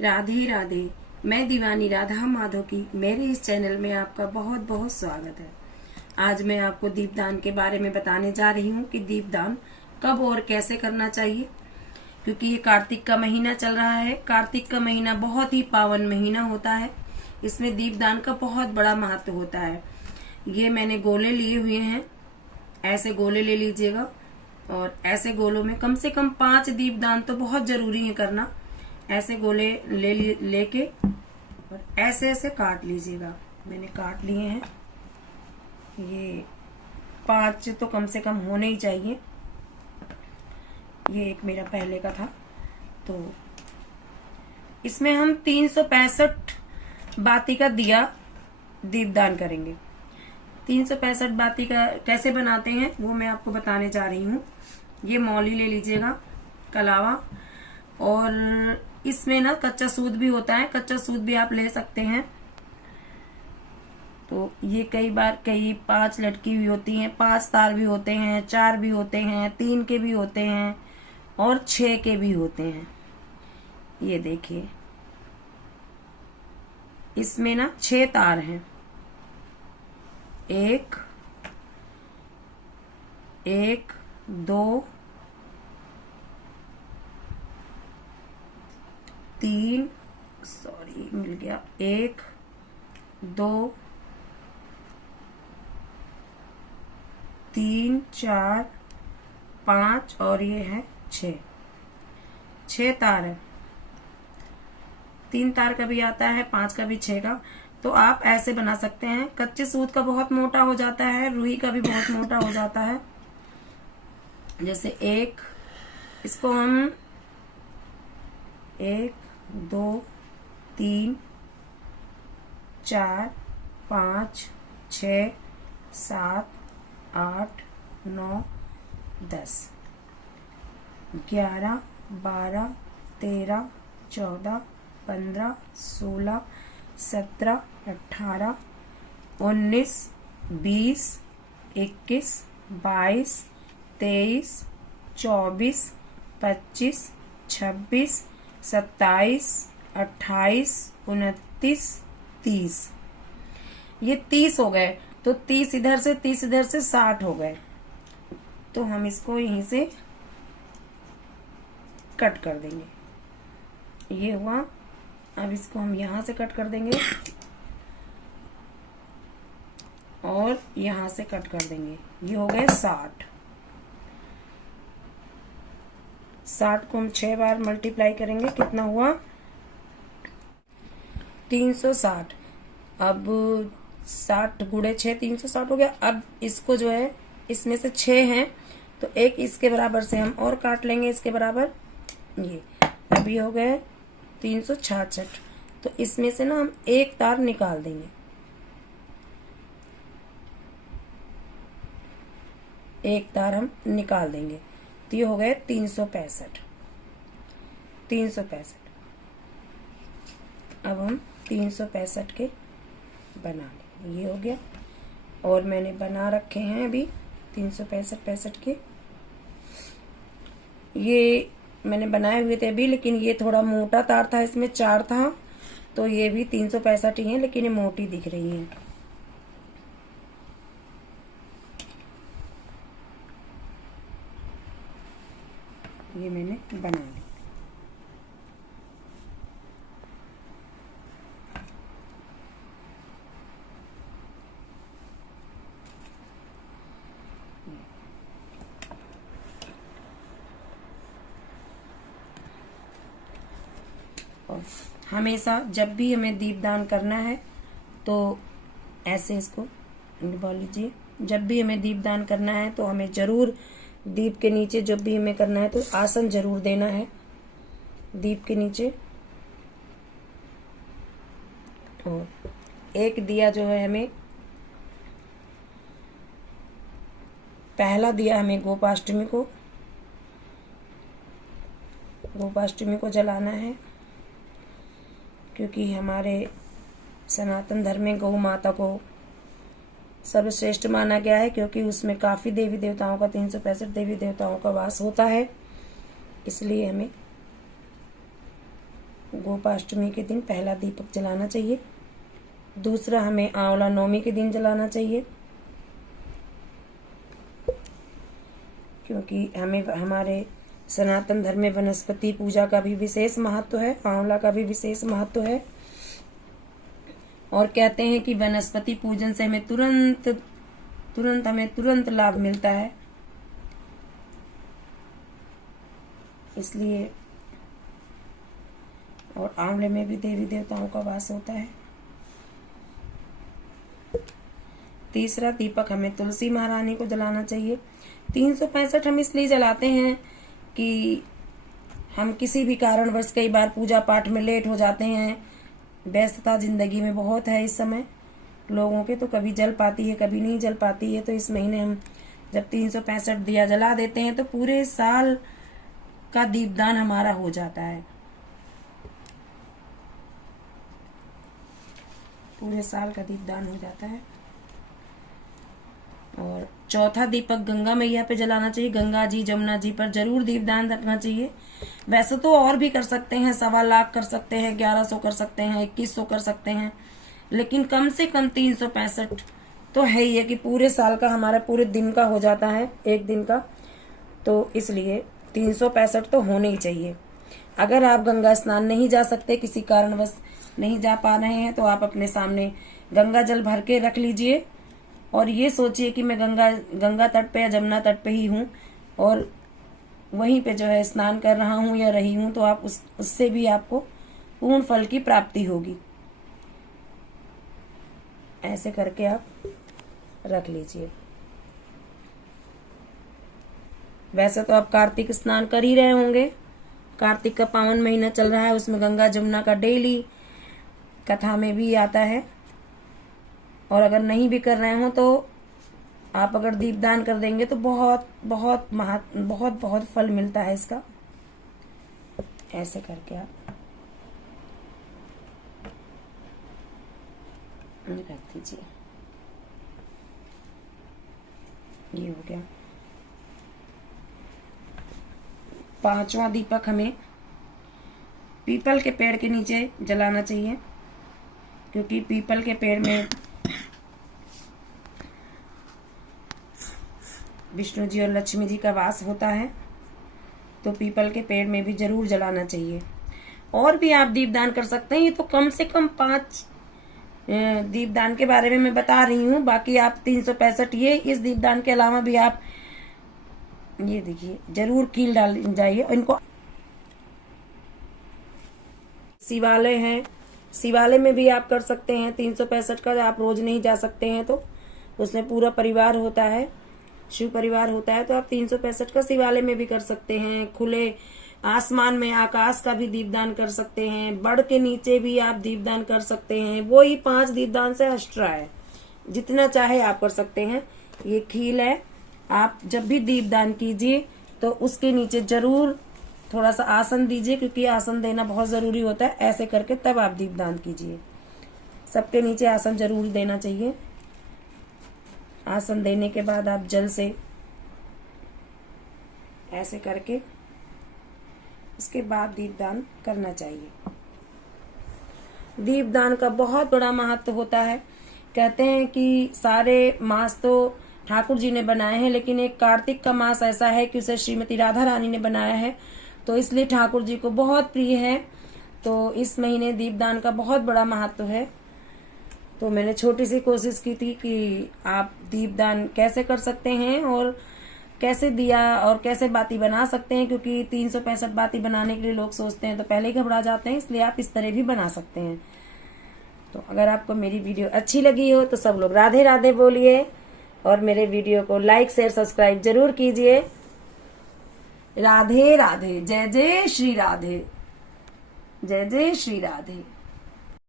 राधे राधे। मैं दीवानी राधा माधव की मेरे इस चैनल में आपका बहुत बहुत स्वागत है। आज मैं आपको दीपदान के बारे में बताने जा रही हूँ कि दीपदान कब और कैसे करना चाहिए, क्योंकि ये कार्तिक का महीना चल रहा है। कार्तिक का महीना बहुत ही पावन महीना होता है। इसमें दीपदान का बहुत बड़ा महत्व होता है। ये मैंने गोले लिए हुए हैं, ऐसे गोले ले लीजिएगा और ऐसे गोलों में कम से कम 5 दीपदान तो बहुत जरूरी है करना। ऐसे गोले लेके और ऐसे ऐसे काट लीजिएगा। मैंने काट लिए हैं, ये 5 तो कम से कम होने ही चाहिए। ये एक मेरा पहले का था। तो इसमें हम 365 बाती का दिया दीपदान करेंगे। 365 बाती का कैसे बनाते हैं वो मैं आपको बताने जा रही हूँ। ये मौली ले लीजिएगा, कलावा, और इसमें ना कच्चा सूत भी होता है। कच्चा सूत भी आप ले सकते हैं। तो ये कई बार 5 लटकी भी होती हैं, 5 तार भी होते हैं, 4 भी होते हैं, 3 के भी होते हैं और 6 के भी होते हैं। ये देखिए, इसमें ना 6 तार हैं। 1 2 3, सॉरी मिल गया, 1 2 3 4 5 और ये है 6 तार है। 3 तार का भी आता है, 5 का भी, 6 का। तो आप ऐसे बना सकते हैं। कच्चे सूत का बहुत मोटा हो जाता है, रुई का भी बहुत मोटा हो जाता है। जैसे इसको हम 1 2 3 4 5 6 7 8 9 10 11 12 13 14 15 16 17 18 19 20 21 22 23 24 25 26 27 28 29 30। ये 30 हो गए। तो 30 इधर से 30 इधर से 60 हो गए। तो हम इसको यहीं से कट कर देंगे। ये हुआ। अब इसको हम यहां से कट कर देंगे और यहां से कट कर देंगे। ये हो गए 60। 60 को हम 6 बार मल्टीप्लाई करेंगे, कितना हुआ? 360। अब 60 गुणे 6 360 हो गया। अब इसको जो है, इसमें से 6 हैं तो एक इसके बराबर से हम और काट लेंगे, इसके बराबर। ये अब ये हो गए 366। तो इसमें से ना हम एक तार निकाल देंगे। एक तार हम निकाल देंगे तो ये हो गए 365। 365। अब हम 365 के बना लेंगे। ये हो गया। और मैंने बना रखे हैं अभी 365 के। ये मैंने बनाए हुए थे अभी, लेकिन ये थोड़ा मोटा तार था, इसमें 4 था, तो ये भी 365 ही है, लेकिन ये मोटी दिख रही है। ये मैंने बना ली। और हमेशा जब भी हमें दीपदान करना है तो ऐसे इसको बोल लीजिए। जब भी हमें दीपदान करना है तो हमें जरूर दीप के नीचे, जब भी हमें करना है तो आसन जरूर देना है दीप के नीचे। और एक दिया जो है, हमें पहला दिया हमें गोपाष्टमी को जलाना है, क्योंकि हमारे सनातन धर्म में गौ माता को सर्वश्रेष्ठ माना गया है, क्योंकि उसमें काफी देवी देवताओं का 365 देवी देवताओं का वास होता है। इसलिए हमें गोपाष्टमी के दिन पहला दीपक जलाना चाहिए। दूसरा हमें आंवला नवमी के दिन जलाना चाहिए, क्योंकि हमें हमारे सनातन धर्म में वनस्पति पूजा का भी विशेष महत्व है, आंवला का भी विशेष महत्व है। और कहते हैं कि वनस्पति पूजन से हमें तुरंत लाभ मिलता है, इसलिए। और आंवले में भी देवी देवताओं का वास होता है। तीसरा दीपक हमें तुलसी महारानी को जलाना चाहिए। 365 हम इसलिए जलाते हैं कि हम किसी भी कारणवश कई बार पूजा पाठ में लेट हो जाते हैं। व्यस्तता जिंदगी में बहुत है इस समय लोगों के, तो कभी जल पाती है कभी नहीं जल पाती है। तो इस महीने हम जब 365 दिया जला देते हैं तो पूरे साल का दीपदान हमारा हो जाता है, पूरे साल का दीपदान हो जाता है। और चौथा दीपक गंगा मैया पे जलाना चाहिए। गंगा जी जमुना जी पर जरूर दीपदान रखना चाहिए। वैसे तो और भी कर सकते हैं, 1.25 लाख कर सकते हैं, 1100 कर सकते हैं, 2100 कर सकते हैं, लेकिन कम से कम 365 तो है ही है कि पूरे साल का हमारा पूरे दिन का हो जाता है, एक दिन का। तो इसलिए 365 तो होने ही चाहिए। अगर आप गंगा स्नान नहीं जा सकते, किसी कारणवश नहीं जा पा रहे हैं, तो आप अपने सामने गंगा जल भर के रख लीजिए और ये सोचिए कि मैं गंगा तट पे या जमुना तट पे ही हूँ और वहीं पे जो है स्नान कर रहा हूँ या रही हूँ, तो आप उससे भी आपको पूर्ण फल की प्राप्ति होगी। ऐसे करके आप रख लीजिए। वैसे तो आप कार्तिक स्नान कर ही रहे होंगे। कार्तिक का पावन महीना चल रहा है, उसमें गंगा जमुना का डेली कथा में भी आता है। और अगर नहीं भी कर रहे हो तो आप अगर दीपदान कर देंगे तो बहुत बहुत बहुत फल मिलता है इसका। ऐसे करके आप रख दीजिए। ये हो गया। पांचवा दीपक हमें पीपल के पेड़ के नीचे जलाना चाहिए, क्योंकि पीपल के पेड़ में विष्णु जी और लक्ष्मी जी का वास होता है, तो पीपल के पेड़ में भी जरूर जलाना चाहिए। और भी आप दीपदान कर सकते हैं। ये तो कम से कम 5 दीपदान के बारे में मैं बता रही हूँ। बाकी आप 365 ये इस दीपदान के अलावा भी आप ये देखिए जरूर कील डाल जाइए। इनको शिवालय है, शिवालय में भी आप कर सकते हैं 365 का। आप रोज नहीं जा सकते हैं तो उसमें पूरा परिवार होता है, शिव परिवार होता है, तो आप 365 का शिवालय में भी कर सकते हैं। खुले आसमान में आकाश का भी दीपदान कर सकते हैं। बड़ के नीचे भी आप दीपदान कर सकते हैं। वो ही 5 दीपदान से एक्स्ट्रा है, जितना चाहे आप कर सकते हैं। ये खील है। आप जब भी दीपदान कीजिए तो उसके नीचे जरूर थोड़ा सा आसन दीजिए, क्योंकि आसन देना बहुत जरूरी होता है। ऐसे करके तब आप दीपदान कीजिए। सबके नीचे आसन जरूर देना चाहिए। आसन देने के बाद आप जल से ऐसे करके उसके बाद दीपदान करना चाहिए। दीपदान का बहुत बड़ा महत्व होता है। कहते हैं कि सारे मास तो ठाकुर जी ने बनाए हैं, लेकिन एक कार्तिक का मास ऐसा है कि उसे श्रीमती राधा रानी ने बनाया है, तो इसलिए ठाकुर जी को बहुत प्रिय है। तो इस महीने दीपदान का बहुत बड़ा महत्व है। तो मैंने छोटी सी कोशिश की थी कि आप दीपदान कैसे कर सकते हैं और कैसे दिया और कैसे बाती बना सकते हैं, क्योंकि 365 बाती बनाने के लिए लोग सोचते हैं तो पहले ही घबरा जाते हैं, इसलिए आप इस तरह भी बना सकते हैं। तो अगर आपको मेरी वीडियो अच्छी लगी हो तो सब लोग राधे राधे बोलिए और मेरे वीडियो को लाइक शेयर सब्सक्राइब जरूर कीजिए। राधे राधे। जय जय श्री राधे। जय जय श्री राधे।